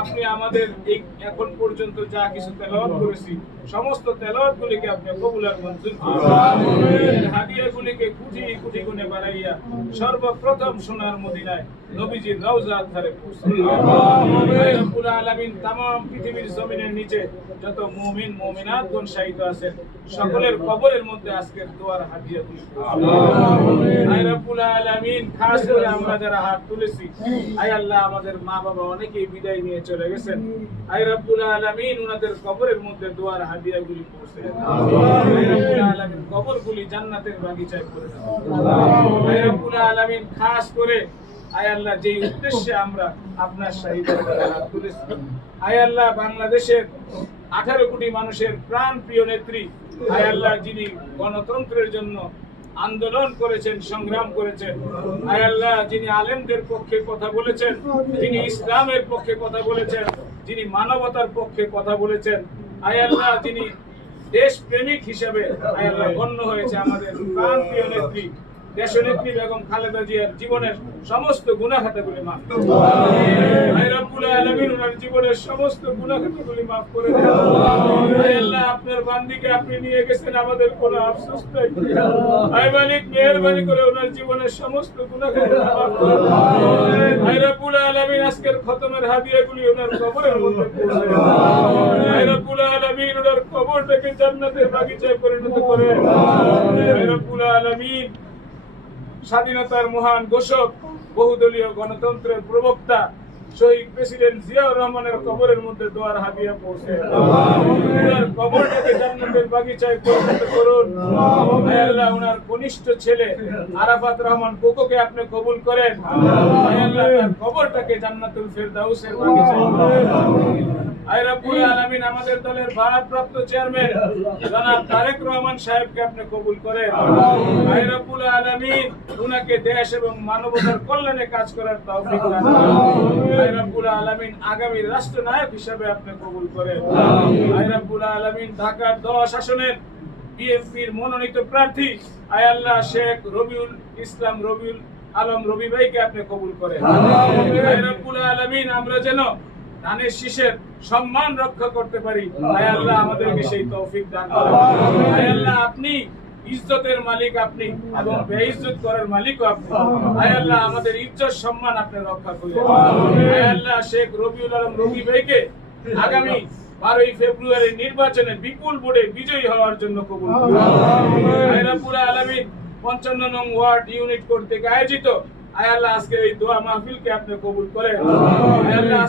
আপনি আমাদের এই এখন পর্যন্ত যা কিছু তেলাওয়াত করেছি সমস্ত তেলাওয়াত গুলিকে আপনি কবুল আর মঞ্জুর করুন। হাদিয়া গুলিকে কোটি কোটি গুণে বাড়াইয়া সর্বপ্রথম সোনার মদিনায় নবীজির রওজার ধারে পৌঁছায়। রব্বুল আলামিন तमाम পৃথিবীর জমিনের নিচে যত মুমিন মুমিনাতগণ শায়িত আছেন সকলের কবরের মধ্যে আজকের দোয়ার হাদিয়াগুলি আয় রব্বুল আলামিন। খাস করে আমরা যারা হাত তুলেছি আয় আল্লাহ আমাদের মা বাবা অনেকেই বিদায় নিয়ে চলে গেছেন, আয় রব্বুল আলামিন উনাদের কবরের মধ্যে দোয়ার হাদিয়াগুলি পৌঁছে দেন। আয় রব্বুল আলামিন কবরগুলি জান্নাতের বাগিচায় করে দেন। আয় রব্বুল আলামিন খাস করে আয় আল্লাহ যে উদ্দেশ্যে আমরা আপনার শাহীদের হাত তুলেছি আয় আল্লাহ বাংলাদেশের 18 কোটি মানুষের প্রাণ প্রিয় নেত্রী আয় আল্লাহ যিনি গণতন্ত্রের জন্য আন্দোলন করেছেন সংগ্রাম করেছেন আয় আল্লাহ যিনি আলেমদের পক্ষে কথা বলেছেন, যিনি ইসলামের পক্ষে কথা বলেছেন, যিনি মানবতার পক্ষে কথা বলেছেন আয় আল্লাহ যিনি দেশপ্রেমিক হিসেবে আয় আল্লাহ গণ্য হয়েছে আমাদের প্রাণ প্রিয় নেত্রী দেশনেত্রী বেগম খালেদা জিয়ার জীবনের সমস্ত গুনাহ খাতাগুলি মাফ করুন। আয় রব্বুল আলামিন ওনার জীবনের সমস্ত গুনাহ খাতাগুলি মাফ করে দেন। আয় আল্লাহ আপনার বান্দিকে আপনি নিয়ে গেছেন, আমাদের কোনো আফসোস নাই। আয় মালিক মেহেরবানি করে ওনার জীবনের সমস্ত গুনাহ খাতা মাফ করে দেন। আয় রব্বুল আলামিন আজকের খতমের হাদিয়াগুলি ওনার কবরের মধ্যে পৌঁছে দেন। আয় রব্বুল আলামিন ওনার কবরটাকে জান্নাতের বাগিচায় পরিণত করেন। আয় রব্বুল আলামিন স্বাধীনতার মহান ঘোষক বহুদলীয় গণতন্ত্রের প্রবক্তা শহীদ প্রেসিডেন্ট জিয়াউর রহমানের কবরের মধ্যে দোয়ার হাদিয়া পৌঁছে ওনার কবরটাকে জান্নাতের বাগিচায় পরিণত করুন। আয় আল্লাহ ওনার কনিষ্ঠ ছেলে আরাফাত রহমান কোকোকে আপনি কবুল করেন। আয় আল্লাহ তার কবরটাকে জান্নাতুল ফেরদাউসের বাগিচায় আয় রব্বুল আলামিন আমাদের দলের ভারপ্রাপ্ত চেয়ারম্যান জনাব তারেক রহমান সাহেবকে আপনি কবুল করেন। আয় রব্বুল আলামিন উনাকে দেশ এবং মানবতার কল্যাণে কাজ করার তৌফিক দান করুন। আয় রব্বুল আলামিন আগামী রাষ্ট্রনায়ক হিসেবে আপনি কবুল করেন। আয় রব্বুল আলামিন ঢাকার 10 আসনের বিএনপির মনোনীত প্রার্থী আয় আল্লাহ শেখ রবিউল ইসলাম রবিউল আলম রবি ভাইকে আপনি কবুল করেন। আয় রব্বুল আলামিন আমরা যেন ধানের শীষের সম্মান রক্ষা করতে পারি আয় আল্লাহ আমাদেরকে সেই তৌফিক দান করুন। আয় আল্লাহ আপনি ইজ্জতের মালিক আপনি এবং বেইজ্জত করার মালিকও আপনি। আয় আল্লাহ আমাদের ইজ্জত সম্মান আপনি রক্ষা করুন। আয় আল্লাহ শেখ রবিউল আলম রবি ভাইকে আগামী 12 ফেব্রুয়ারি নির্বাচনে বিপুল ভোটে বিজয়ী হওয়ার জন্য কবুল করুন। আয় রব্বুল আলামিন 55 নং ওয়ার্ড ইউনিট কর্তৃক আয়োজিত আয় আল্লাহ আজকে এই দোয়া মাহফিলকে আপনি কবুল করেন। আয় আল্লাহ